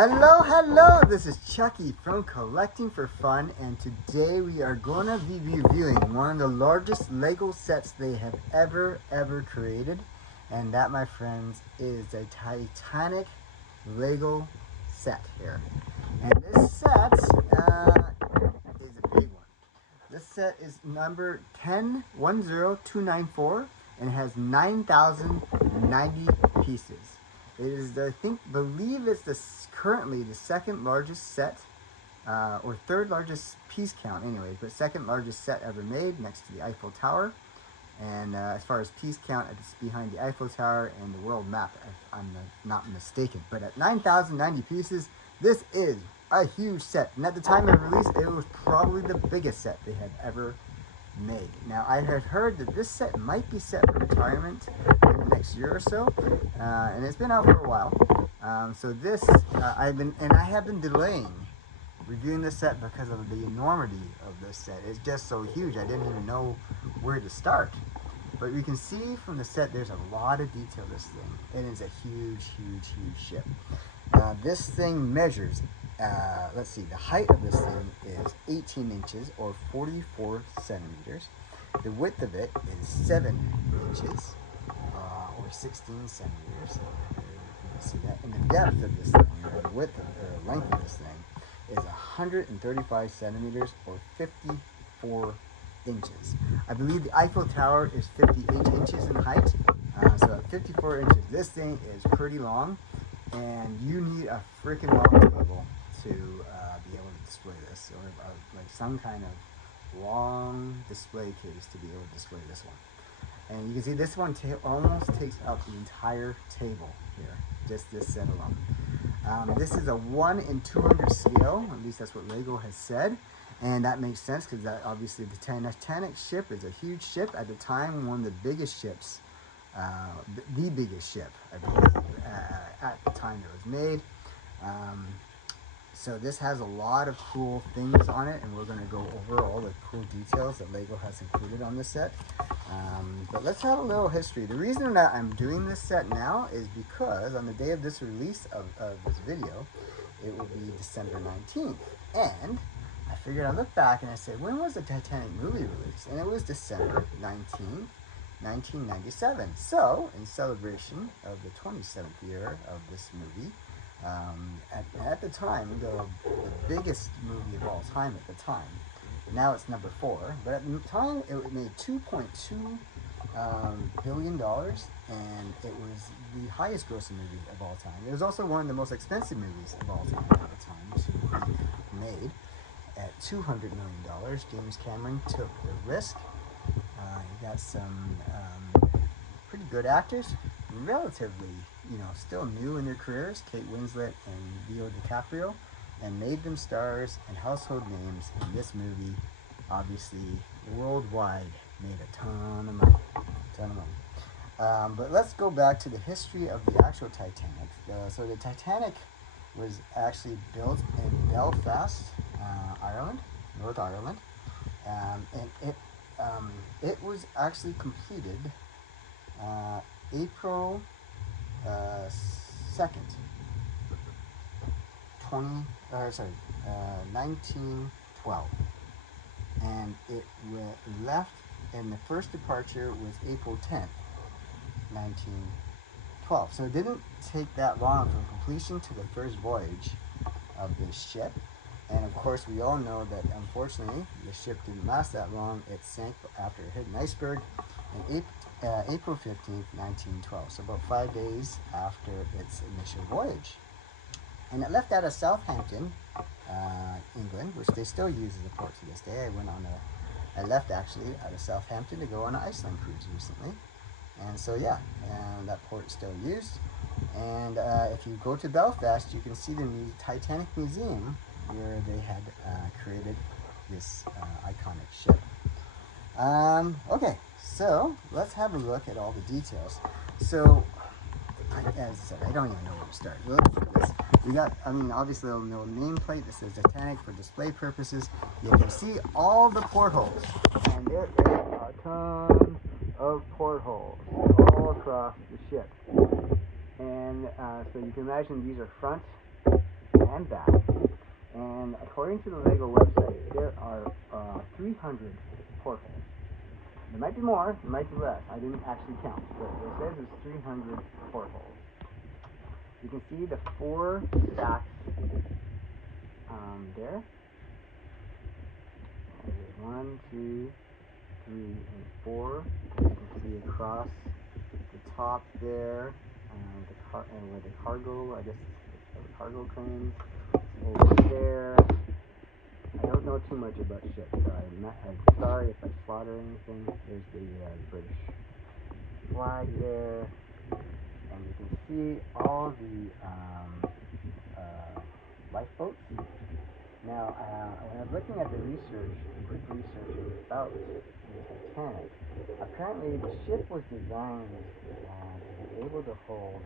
Hello, this is Chucky from Collecting for Fun, and today we are going to be reviewing one of the largest Lego sets they have ever created, and that, my friends, is the Titanic Lego set here. And this set is a big one. This set is number 10294 and has 9,090 pieces. It is, believe it's currently the second largest set, or third largest piece count anyways, but second largest set ever made, next to the Eiffel Tower. And as far as piece count, it's behind the Eiffel Tower and the world map, if I'm not mistaken. But at 9,090 pieces, this is a huge set. And at the time of release, it was probably the biggest set they had ever made. Now, I had heard that this set might be set for retirement in the next year or so, and it's been out for a while. So this, I have been delaying reviewing this set because of the enormity of this set. It's just so huge, I didn't even know where to start. But you can see from the set, there's a lot of detail to this thing. It is a huge ship. This thing measures, let's see, the height of this thing is 18 inches or 44 centimeters. The width of it is 7 inches or 16 centimeters. You can see that. And the depth of this thing, or the width or length of this thing, is 135 centimeters or 54 inches. I believe the Eiffel Tower is 58 inches in height. So at 54 inches, this thing is pretty long. And you need a freaking long table to be able to display this, or like some kind of long display case to be able to display this one. And you can see this one almost takes up the entire table here, just this set alone. This is a 1 in 200 scale, at least that's what Lego has said, and that makes sense because that obviously the Titanic ship is a huge ship at the time, one of the biggest ships. The biggest ship, I believe, at the time it was made. So this has a lot of cool things on it, and we're going to go over all the cool details that Lego has included on this set. But let's have a little history. The reason that I'm doing this set now is because on the day of this release of this video, it will be December 19th. And I figured I'd look back and I said, when was the Titanic movie released? And it was December 19th. 1997. So, in celebration of the 27th year of this movie, at the time, the biggest movie of all time at the time, now it's number 4, but at the time it made $2.2 billion, and it was the highest grossing movie of all time. It was also one of the most expensive movies of all time at the time to be made at $200 million. James Cameron took the risk. You got some pretty good actors, relatively, still new in their careers, Kate Winslet and Leo DiCaprio, and made them stars and household names in this movie. Obviously, worldwide, made a ton of money. But let's go back to the history of the actual Titanic. So the Titanic was actually built in Belfast, Ireland, North Ireland, and it was actually completed April 2nd, 1912, and it left, and the first departure was April 10th, 1912. So it didn't take that long from completion to the first voyage of this ship. And of course, we all know that unfortunately the ship didn't last that long. It sank after it hit an iceberg on April 15th, 1912. So about 5 days after its initial voyage. And it left out of Southampton, England, which they still use as a port to this day. I left actually out of Southampton to go on an Iceland cruise recently. And so yeah, and that port is still used. And if you go to Belfast, you can see the Titanic Museum, where they had created this iconic ship. Okay, so let's have a look at all the details. So, as I said, I don't even know where to start. Well, let's look at this. We got, obviously a little nameplate that says Titanic for display purposes. You can see all the portholes, and there is a ton of portholes all across the ship. And so you can imagine these are front and back. And according to the Lego website, there are 300 portholes. There might be more, there might be less. I didn't actually count, but it says there's 300 portholes. You can see the 4 stacks there. And there's 1, 2, 3, and 4. You can see across the top there, where the cargo, I guess, the cargo cranes over there. I don't know too much about ships, so I'm sorry if I slaughter anything. There's the British flag there, and you can see all the lifeboats. Now, when I was looking at the quick research about the Titanic, apparently the ship was designed to be able to hold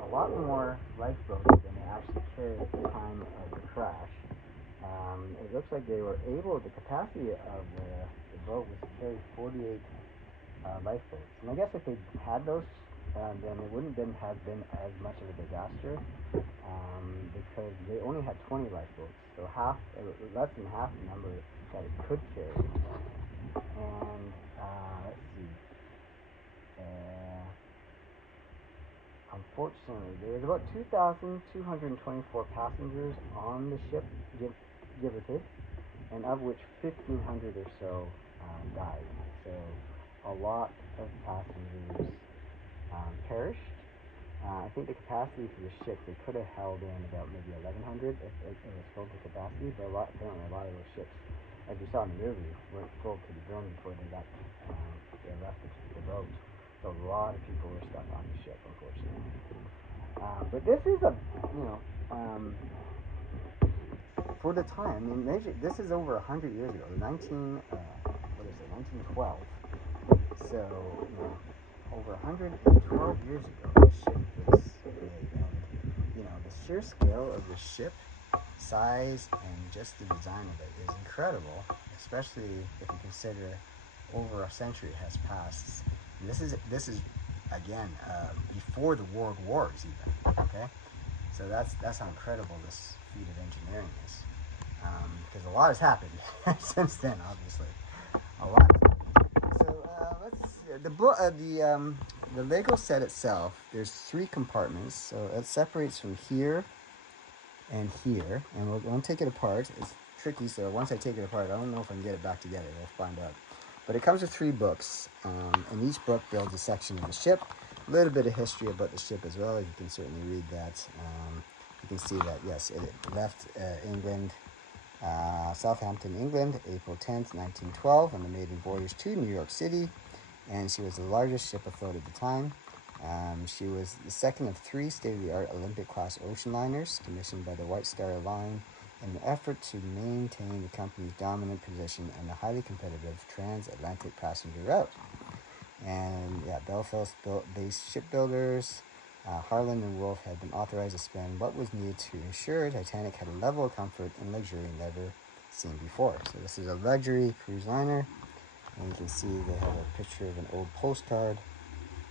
a lot more lifeboats than they actually carried at the time of the crash. It looks like they were able, the capacity of the boat was to carry 48 lifeboats. And I guess if they had those, then it wouldn't have been as much of a disaster, because they only had 20 lifeboats, so less than half the number that it could carry. And let's see. Unfortunately, there was about 2,224 passengers on the ship, give or take, and of which 1,500 or so died. So a lot of passengers perished. I think the capacity for the ship, they could have held in about maybe 1,100 if it was full to capacity, but apparently a lot of those ships, as you saw in the movie, weren't full to the brim before they left the boat. So a lot of people were stuck on the ship, unfortunately. But this is for the time, I mean, this is over 100 years ago, 1912. So, over 112 years ago, the ship was made, and, the sheer scale of the ship, size, and just the design of it is incredible, especially if you consider over a century has passed. And this is again before the World Wars even. Okay, so that's how incredible this feat of engineering is, because a lot has happened since then. Obviously, a lot. So the Lego set itself. There's 3 compartments, so it separates from here and here, and we're going to take it apart. It's tricky, so once I take it apart, I don't know if I can get it back together. We'll find out. But it comes with 3 books, and each book builds a section of the ship. A little bit of history about the ship as well. You can certainly read that. You can see that, yes, it left England, Southampton, England, April 10th, 1912, on the maiden voyage to New York City, and she was the largest ship afloat at the time. She was the second of 3 state-of-the-art Olympic-class ocean liners commissioned by the White Star Line in an effort to maintain the company's dominant position in the highly competitive transatlantic passenger route. And Belfast-based shipbuilders Harland and Wolff had been authorized to spend what was needed to ensure Titanic had a level of comfort and luxury never seen before. So this is a luxury cruise liner, and you can see they have a picture of an old postcard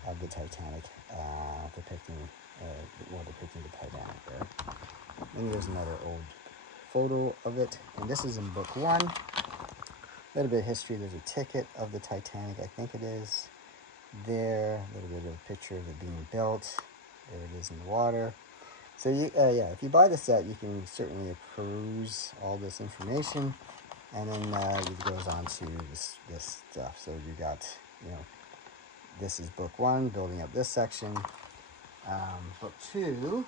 of the Titanic, depicting the Titanic there. And there's another old photo of it, and this is in book 1. A little bit of history. There's a ticket of the Titanic, I think it is there. A little bit of a picture of it being built. There it is in the water. So if you buy the set, you can certainly peruse all this information, and then it goes on to this stuff. So you got, this is book 1, building up this section. Book 2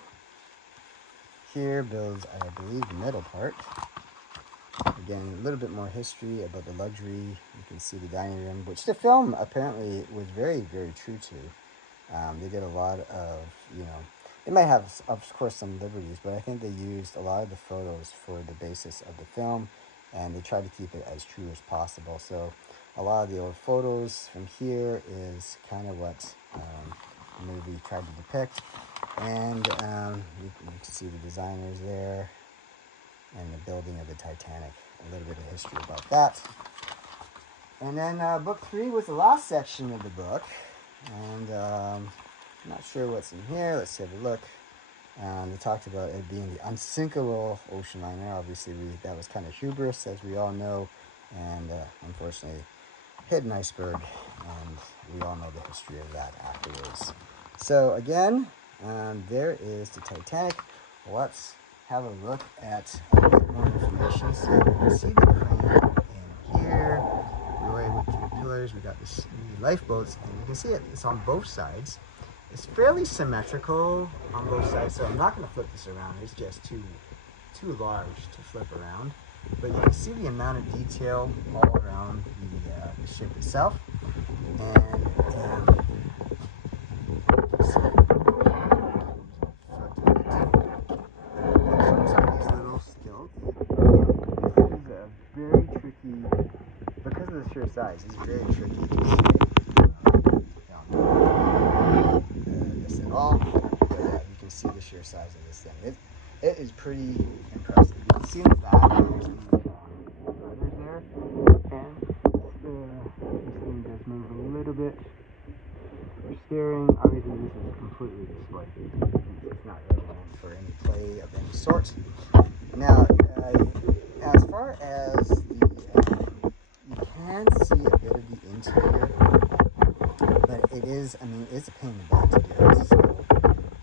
here builds, I believe, the middle part. Again, a little bit more history about the luxury. You can see the dining room, which the film apparently was very, very true to. They did a lot of, they might have, of course, some liberties, but I think they used a lot of the photos for the basis of the film, and they tried to keep it as true as possible. So a lot of the old photos from here is kind of what the movie tried to depict. And you can see the designers there and the building of the Titanic. A little bit of history about that. And then book 3 was the last section of the book. And I'm not sure what's in here. Let's have a look. They talked about it being the unsinkable ocean liner. Obviously, that was kind of hubris, as we all know, and unfortunately hit an iceberg, and we all know the history of that afterwards. So again, there is the Titanic. Let's have a look at a bit more information. So you can see the crane in here. We're way to the pillars. We got the lifeboats, and you can see it's on both sides. It's fairly symmetrical on both sides, so I'm not going to flip this around. It's just too large to flip around. But you can see the amount of detail all around the ship itself. And these little stilts. This is a very tricky, because of the sheer size, it's very tricky to see this at all. But you can see the sheer size of this thing. It is pretty impressive. You can see in the back, there's the rudders there, and this thing does move a little bit. For steering, obviously this is completely display. It's not really meant for any play of any sort. Now, as far as you can see a bit of the interior, but it's a pain in the butt to do it. So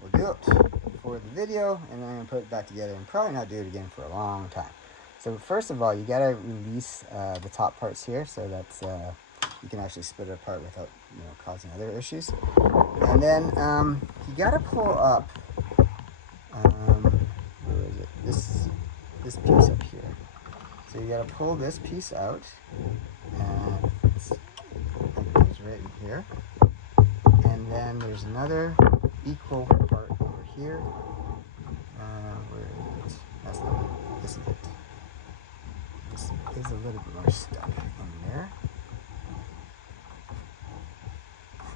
we'll do it for the video, and then I'm gonna put it back together, and probably not do it again for a long time. So first of all, you gotta release the top parts here, so that's you can actually split it apart without causing other issues. And then you gotta pull up where is it? This piece up here. So you gotta pull this piece out, and it goes right in here. And then there's another equal part over here. Where is it? This is it. This is a little bit more stuck in there.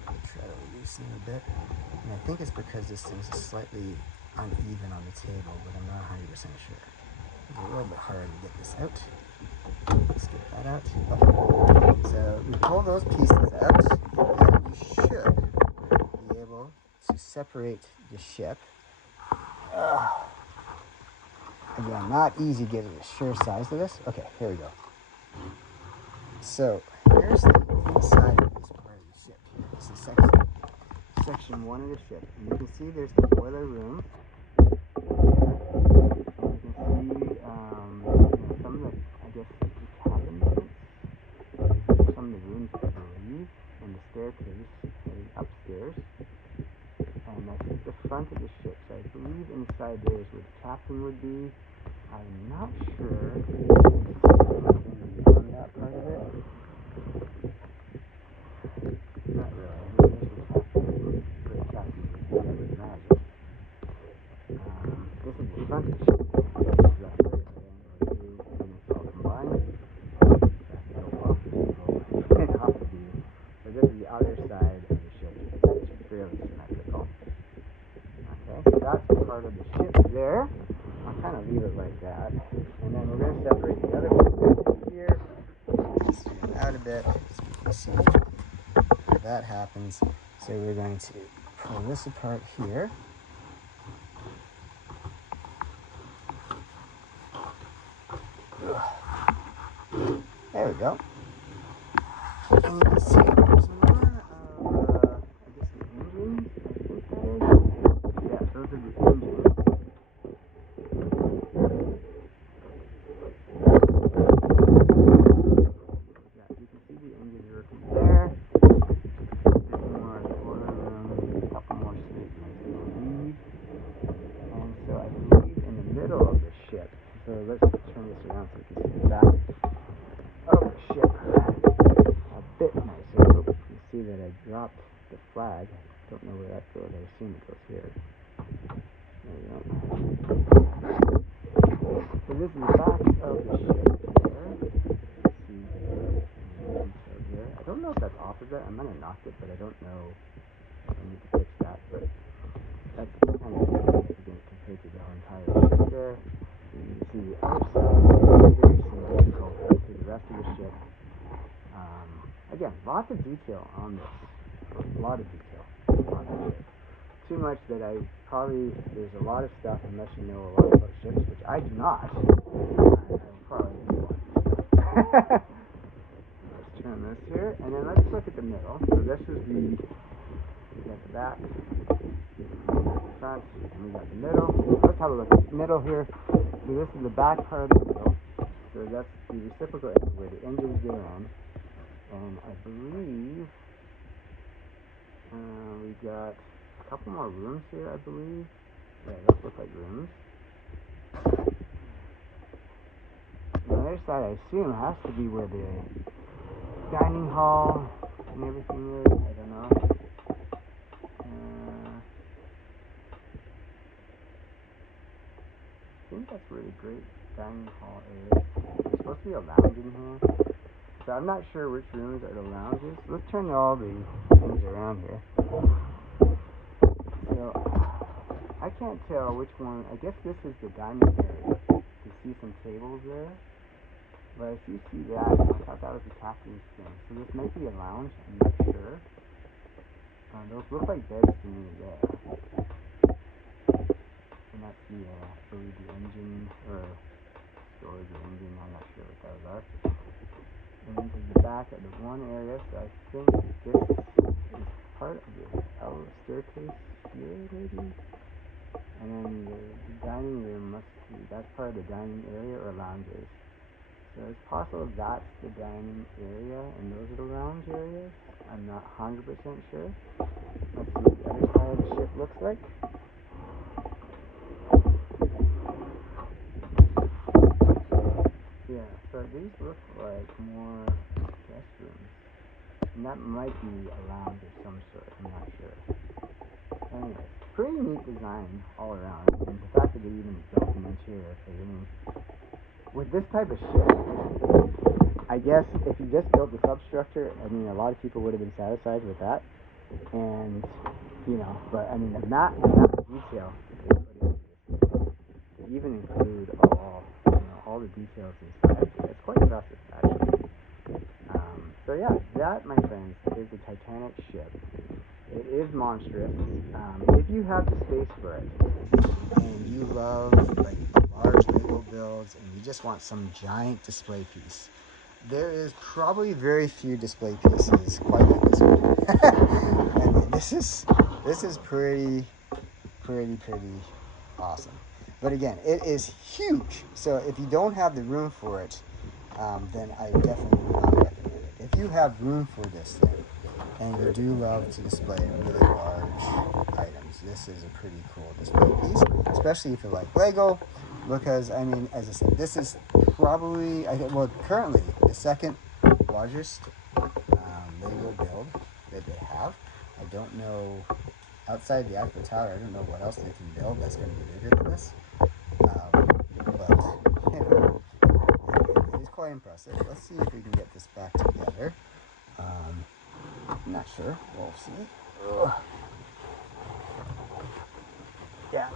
Try to loosen it a bit. And I think it's because this thing's slightly uneven on the table, but I'm not 100% sure. It's a little bit harder to get this out. Let's get that out. Okay. So we pull those pieces out, and you should be able to separate the ship. Again, not easy getting the sheer size of this. Okay, here we go. So here's the inside of this part of the ship here. This is section 1 of the ship. And you can see there's the boiler room. And you can see some of the, the cabin units, some of the rooms, I believe, and the staircase heading upstairs. And I think the front of the ship, so I believe inside there is where the captain would be. I'm not sure on that part of it. Not really. There's the captain would be, I would imagine. This is the front of the ship. This is that right angle view, and it's all combined. It has to be. So this is the other side of the ship. It's fairly symmetrical. Okay, so that's part of the ship there. I'll kind of leave it like that. And then we're going to separate the other one here. Zoom out a bit so you can see where that happens. So we're going to pull this apart here. There we go. And you can see there's more of, the engines, I think that is. Yeah, those are the engines. Yeah, you can see the engines working there. There's more of the boiler room, a couple more statements, I believe. And so I believe in the middle of the ship, so let's turn this around so you can see the back of the ship a bit nicer. You see that I dropped the flag. Don't know where that goes. I assume it goes here. There we go. So this is the back of the ship there. You see the detail here. I don't know if that's opposite. I might have knocked it, but I don't know. I need to fix that. But that's kind of significant compared to the entire ship there. And you can see the other side, very symmetrical to the rest of the ship. Again, lots of detail on this. A lot of detail on the ship. too much that there's a lot of stuff unless you know a lot about ships, which I do not. I'm probably let's turn this here, and then let's look at the middle. So this is we got the back, the front, and we got the middle. Let's have a look at the middle here. So this is the back part of the middle. So that's the reciprocal end where the engines go in. And I believe we got a couple more rooms here, I believe. Yeah, those look like rooms. On the other side, I assume, has to be where the dining hall and everything is. I don't know. I think that's where the great dining hall is. There's supposed to be a lounge in here. So I'm not sure which rooms are the lounges. Let's turn all the things around here. So I can't tell which one. I guess this is the dining area. You see some tables there. But if you see that, I thought that was the captain's thing. So this might be a lounge. I'm not sure. Those look like beds to me there. And that's the, I believe the engine, or storage engine. I'm not sure what those are. And into the back of the one area, so I think this is part of the staircase here, maybe. And then the dining room must be, that's part of the dining area or lounges. So it's possible that's the dining area and those are the lounge areas. I'm not 100% sure. Let's see what the other side of the ship looks like. Yeah, so these look like more guest rooms. And that might be a lounge of some sort, I'm not sure. Anyway, pretty neat design all around. And the fact that they even built an interior, because I mean, with this type of ship, I guess if you just built the substructure, I mean, a lot of people would have been satisfied with that. And, you know, but I mean, the amount of detail they put into this, to even include all the details inside, it's quite impressive, actually. So yeah, that, my friends, is the Titanic ship. It is monstrous. If you have the space for it, and you love like large Lego builds, and you just want some giant display piece, there is probably very few display pieces quite like this one. I mean, this is pretty awesome. But again, it is huge. So if you don't have the room for it, then I definitely would not recommend it. If you have room for this thing, and you do love to display really large items, this is a pretty cool display piece, especially if you like Lego, because, I mean, as I said, this is probably, currently the second largest Lego build that they have. I don't know, outside the Eiffel Tower, I don't know what else they can build that's going to be bigger than this. But you know, it is quite impressive. Let's see if we can get this back together. I'm not sure. We'll see. Ugh. Yeah,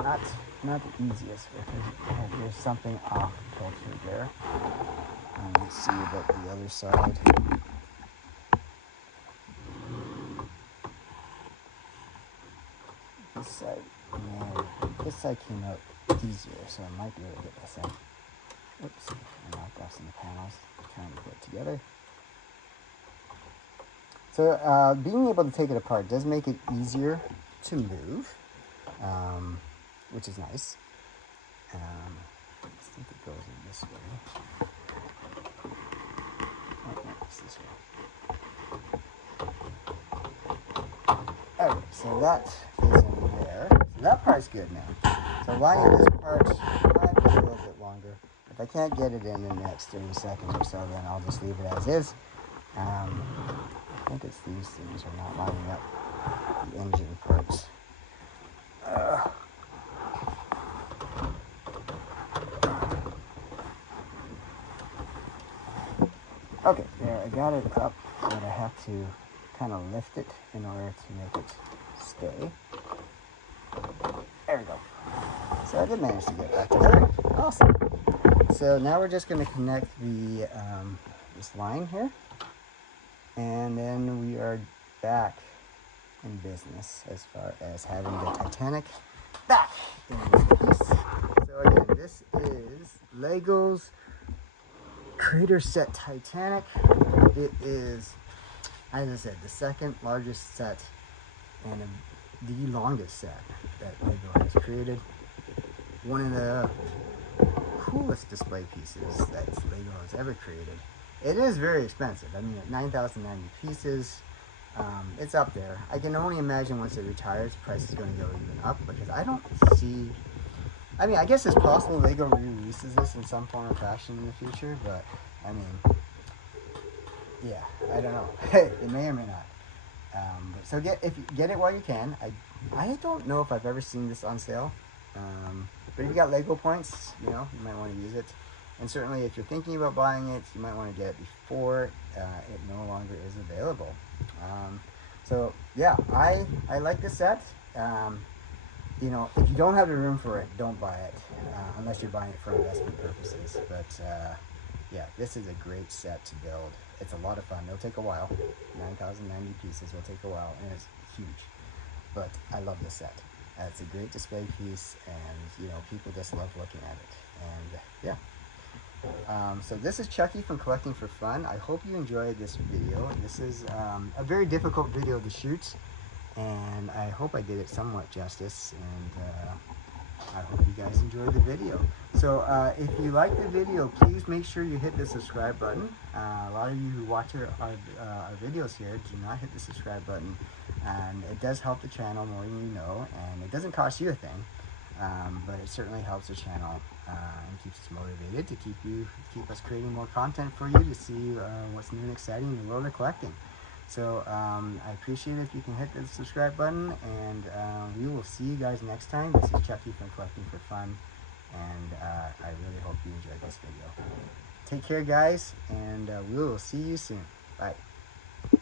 not the easiest because there's something off kilter there. Let's see about the other side. This side came out easier, so I might be able to get this in. Oops, I knocked off some panels trying to put it together. So being able to take it apart does make it easier to move, which is nice. I think it goes in this way. Oh, no, it's this way. Okay, so that is in there. So that part's good now. So lining this part might be a little bit longer. If I can't get it in the next 30 seconds or so, then I'll just leave it as is. I think it's these things are not lining up, the engine parts. Okay, there, I got it up, but I have to kind of lift it in order to make it stay. There we go. So I did manage to get that together. Awesome. So now we're just going to connect the this line here, and then we are back in business as far as having the Titanic back in one piece. So again, this is Lego's Creator Set Titanic. It is, as I said, the second largest set and the longest set that Lego has created. One of the coolest display pieces that Lego has ever created. It is very expensive. I mean, at 9,090 pieces, it's up there. I can only imagine once it retires, the price is going to go even up, because I don't see... I mean, I guess it's possible Lego re-releases this in some form or fashion in the future, but, I mean, yeah, I don't know. It may or may not. So if you get it while you can. I don't know if I've ever seen this on sale. But if you got Lego points, you might want to use it. And certainly if you're thinking about buying it, you might want to get it before it no longer is available. So yeah, I like this set. If you don't have the room for it, don't buy it, unless you're buying it for investment purposes. But yeah, this is a great set to build. It's a lot of fun. It'll take a while. 9,090 pieces will take a while, and it's huge. But I love this set. It's a great display piece, and people just love looking at it. And yeah. So this is Chucky from Collecting for Fun. I hope you enjoyed this video. This is a very difficult video to shoot, and I hope I did it somewhat justice, and I hope you guys enjoyed the video. So if you like the video, please make sure you hit the subscribe button. A lot of you who watch our videos here do not hit the subscribe button, and it does help the channel more than you know, and it doesn't cost you a thing, but it certainly helps the channel and keeps us motivated to keep us creating more content for you to see what's new and exciting in the world of collecting. So I appreciate it if you can hit the subscribe button, and we will see you guys next time. This is Chucky from Collecting for Fun, and I really hope you enjoyed this video. Take care, guys, and we will see you soon. Bye.